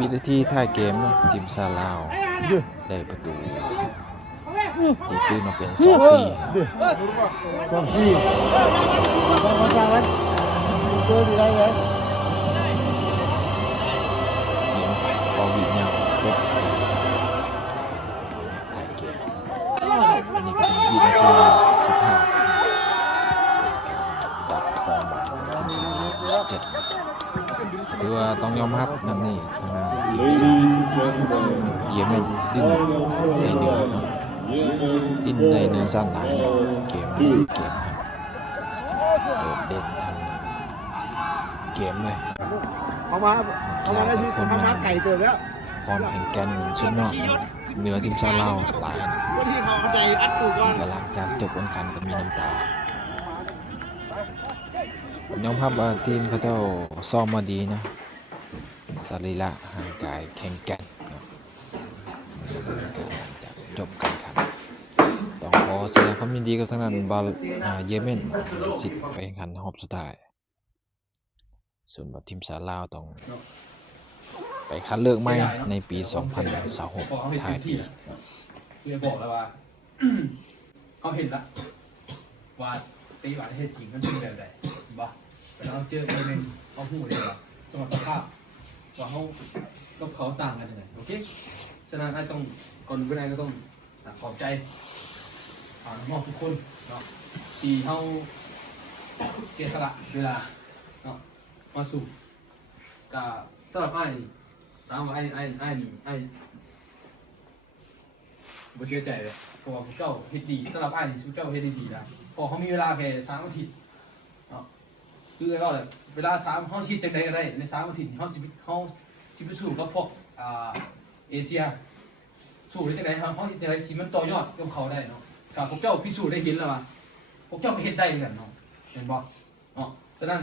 วินาทีท้ายเกมเนาะทีมซาลาวได้ประตูตีตื้นมาเป็น2-4 2-4ต้องมาจังมันเจอดีไรเลยฟอวิเนี่ยจบวินาทีสุดท้ายดับฟอร์มทีม17คือว่าต้องยอมรับนั่นนี่ทางด้านทีมเยเมนดิ้นในเหนือเนาะดิ้นในเนื้อสั้นหลายเกมครับโดดเด่นทั้งเกมเลยเอามาได้ที่เขามาไก่เกิดแล้วความแข็งแกร่งสุดยอดเหนือทีมซาลาวหลายที่เขาใจอัดตูก่อนและหลังจากจบการแข่งขันก็มีน้ำตา ยอมรับว่าทีมเขาเจ้าซ้อมมาดีนะสรีระร่างกายแข็งแกร่งจากจบการแข่งขันต้องขอแสดงความยินดีกับทางด้านเยเมนสิทธิ์ไปแข่งขันรอบสุดท้ายส่วนทีมสาลาวต้องไปคัดเลือกใหม่ในปี2026ท้ายปีเพื่อบอกแล้วว่าเขาเห็นละว่าตีบาดเหตุจริงมันเป็นแบบไหนบ่แต่เราเจอเองเขาพูดเลยว่าสมรรถภาพว่าเขากับเขาต่างกันยังไงโอเคฉะนั้นไอ้ต้องก่อนอื่นไอ้ก็ต้องขอบใจมอบทุกคนเนาะที่เขาเสียสละเวลาเนาะมาสู่กับสำหรับไอ้ตามว่าไอ้บ่เชื่อใจเลยเพราะว่าพวกเจ้าเฮ็ดดีสำหรับไอ้พวกเจ้าเฮ็ดดีนะพอเขามีเวลาแค่3 อาทิตย์เนาะคือไอ้ก็เลยเวลา3เขาชิดจังไดก็ได้ใน3 อาทิตย์เขาสิไปสู้กับพวกเอเชียสู้ได้จังไดเขาสิจังไดสิมันต่อยอดกับเขาได้เนาะกับพวกเจ้าพิสูจน์ได้เห็นแล้วว่าพวกเจ้าก็เฮ็ดได้เหมือนกันเนาะเห็นบ่เนาะฉะนั้น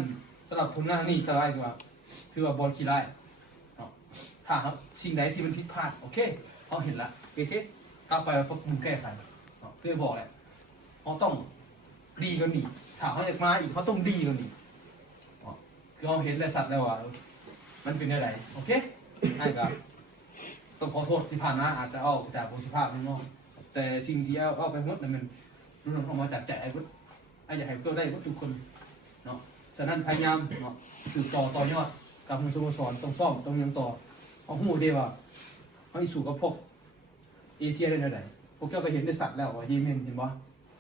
สำหรับผลงานนี้สบายกว่าถือว่าบอลขี้ไล่เนาะถ้าสิ่งใดที่มันผิดพลาดโอเคเขาเห็นละโอเคกลับไปพวกมึงแก้ไขเพื่อบอกแหละเขาต้องดีกว่านี้ถ้าเขาอยากมาอีกเขาต้องดีกว่านี้คือเขาเห็นและสัตว์แล้วว่ามันเป็นอะไรโอเคไอ้ก็ต้องขอโทษที่ผ่านมาอาจจะเอาจากโพสิภาพนิดนึงแต่สิ่งที่เอาไปหมดนั้นมันรู้ออกมาจากใจไอ้พุทธไอ้อยากให้เกิดได้ทุกคนเนาะฉะนั้นพยายามเนาะสืบต่อยอดกับมือสโมสรต้องซ่อมต้องยังต่อเขาหูเดียวว่าเขาสู่กับพวกเอเชียได้ไหนพวกเจ้าก็เห็นได้สัตว์แล้วว่าเยเมนเห็นบ่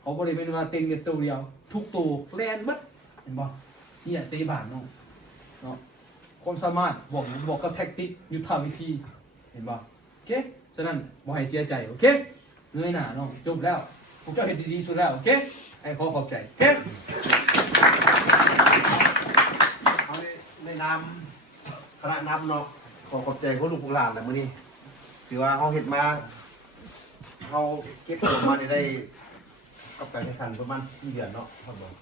เขาบริเวณว่าเต็งกันตัวเดียวทุกตัวแลนมัดเห็นบ่นี่เตะบานเนาะความสามารถบอกกับแท็กติกยุทธวิธีเห็นบ่โอเคฉะนั้นบ่ให้เสียใจโอเคเงยหน้าน้องจบแล้วพวกเจ้าเห็นดีๆสุดแล้วโอเคไอ้ขอขอบใจโอเคเอาในนามคณะนับเนาะขอขอบใจพวกลูกพวกหลานแหละมื้อนี้ถือว่าเขาเฮ็ดมาเขาเก็บตัวมาได้กับการแข่งขันประมาณ4 เดือนเนาะครับผม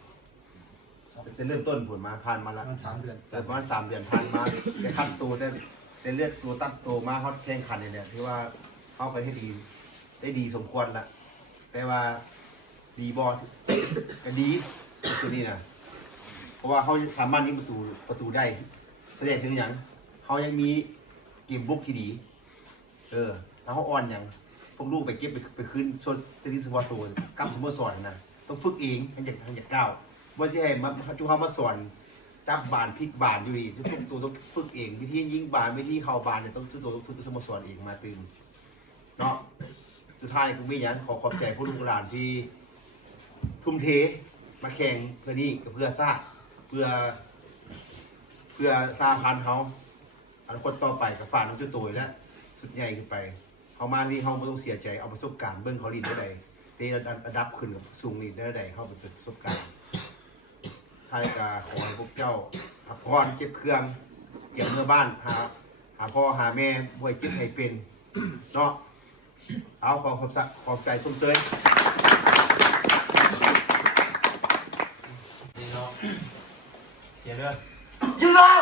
เป็นเริ่มต้นผลมาผ่านมาแล้ว3 เดือนประมาณ3 เดือนผ่านมาได้คัดตัวได้เลือดตัวตัดตัวมาเขาแข่งขันเนี่ยถือว่าเขาไปให้ดีได้ดีสมควรละแต่ว่าดีบอลก็ดีตัวนี้นะเพราะว่าเขาสามารถยิงประตูได้แสดงถึงอย่างเขายังมีเกมบุกที่ดีแล้วเขาอ่อนอย่างพวกลูกไปเก็บไปคืนโซนที่สปอร์ตตัวกับสโมสรนะต้องฝึกเองให้อยากก้าวว่าสิให้มาจุเขามาสอนจับบานพลิกบานอยู่ดีทุกตัวต้องฝึกเองวิธียิงบานวิธีเข้าบานเนี่ยต้องทุกตัวต้องฝึกสโมสรเองมาตื่นเนาะสุดท้ายคุณมีอย่างขอขอบใจผู้ลูกหลานที่ทุ่มเทมาแข่งเพื่อนี่กับเพื่อซาเพื่อซาพันเขาอนาคตต่อไปกับฝ่าน้องจุดโตและสุดใหญ่ขึ้นไปเขามาที่เขาไม่ต้องเสียใจเอาประสบการณ์เบื้องเขาลีนได้ใดเตะระดับขึ้นกับสูงลีนได้ใดเข้าเป็นประสบการณ์ท้ายกาขอให้พวกเจ้าพักผ่อนเก็บเครื่องเกี่ยวเมื่อบ้านหาพ่อหาแม่บ่วยเจ็บให้เป็นเนาะเอาขอบใจส้มเตยนี่เนาะเดี๋ยวเด้อยิงสอง